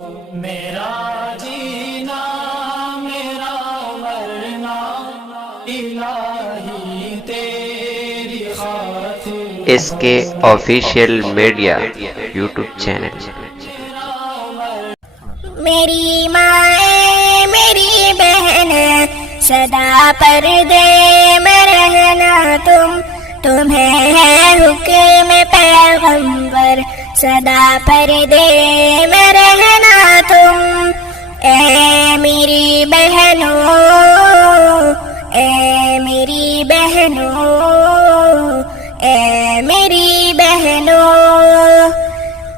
میرا جینا میرا مرنا الہی تیری خاطر اس کے آفیشیل میڈیا یوٹیوب چینل. میری ماں میری بہن صدا پردے میں رہنا تمہیں ہے حکم پیغمبر صدا پردے میں رہنا تم. اے میری بہنوں اے میری بہنوں اے میری بہنوں،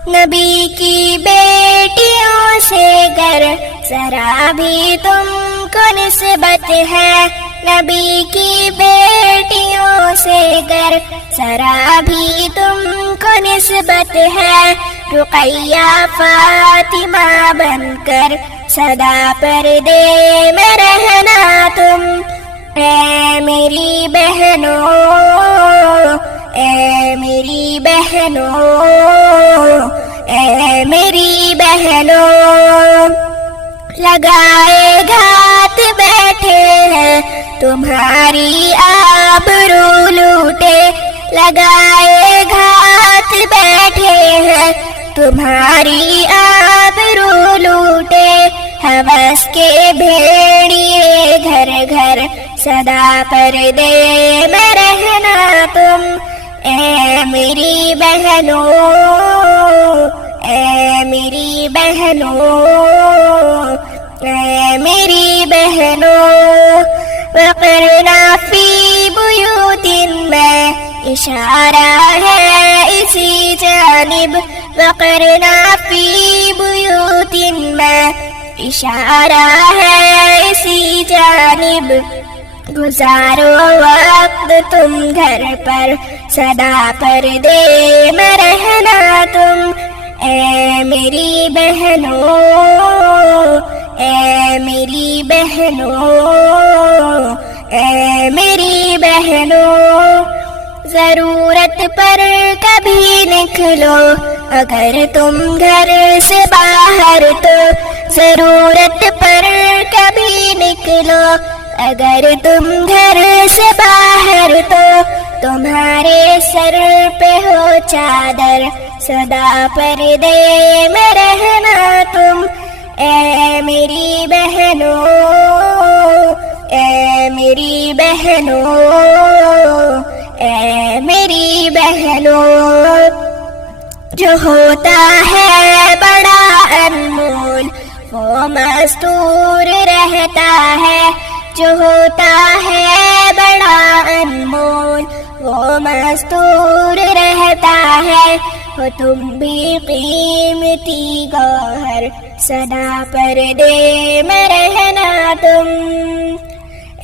نبی کی بیٹیوں سے گر ذرا بھی تم کو نسبت ہے، نبی کی بیٹیوں سے گر ذرا بھی تم کو نسبت ہے، رقیہ فاطمہ بن کر سدا پردے میں رہنا تم. اے میری بہنوں اے میری بہنوں اے میری بہنوں، لگائے گھات بیٹھے ہیں تمہاری آبرو لوٹے، لگائے گھات بیٹھے ہیں تمہاری آبرو لوٹے، ہوس کے بھیڑیے گھر گھر سدا پردے میں رہنا تم. اے میری بہنوں اے میری بہنوں اے میری بہنوں، وقرنا فی بیوت میں اشارہ ہے اسی جانب، وقرنا فی بیوت میں اشارہ ہے اسی جانب، گزارو وقت تم گھر پر سدا پردے میں رہنا تم. اے میری بہنوں اے میری بہنوں اے میری بہنوں، ضرورت پر کبھی نکلو اگر تم گھر سے باہر تو، ضرورت پر کبھی نکلو اگر تم گھر سے باہر تو، تمہارے سر پہ ہو چادر سدا پردے میں رہنا تم. اے میری بہنوں اے میری بہنوں اے میری بہنوں، جو ہوتا ہے بڑا انمول وہ مستور رہتا ہے، جو ہوتا ہے بڑا انمول وہ مستور رہتا ہے، ہو تم بھی قیمتی گوہر سدا پردے میں رہنا تم.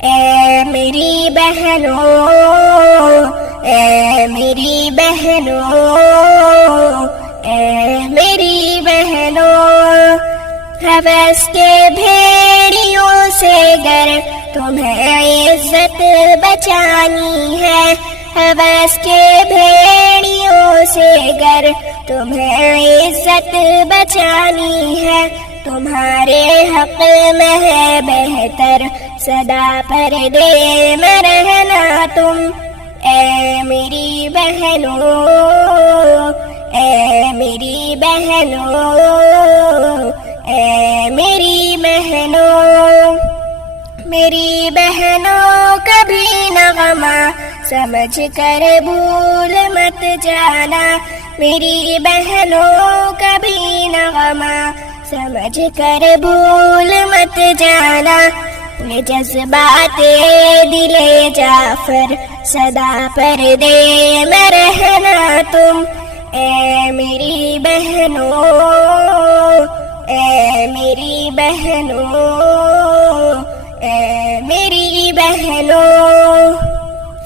اے میری بہنوں اے میری بہنوں اے میری بہنوں، ہوس کے بھیڑیوں سے گر تمہیں عزت بچانی ہے، ہوس کے بھیڑیوں سے گر تمہیں عزت بچانی ہے، تمہارے حق میں ہے بہتر سدا پردے میں رہنا تم. اے میری بہنوں اے میری بہنوں اے میری بہنوں، میری بہنوں کبھی نغمہ سمجھ کر بھول مت جانا، میری بہنوں کبھی نغمہ سمجھ کر بھول مت جانا، یہ جذبات دل جعفر سدا پردے میں رہنا تم. اے میری بہن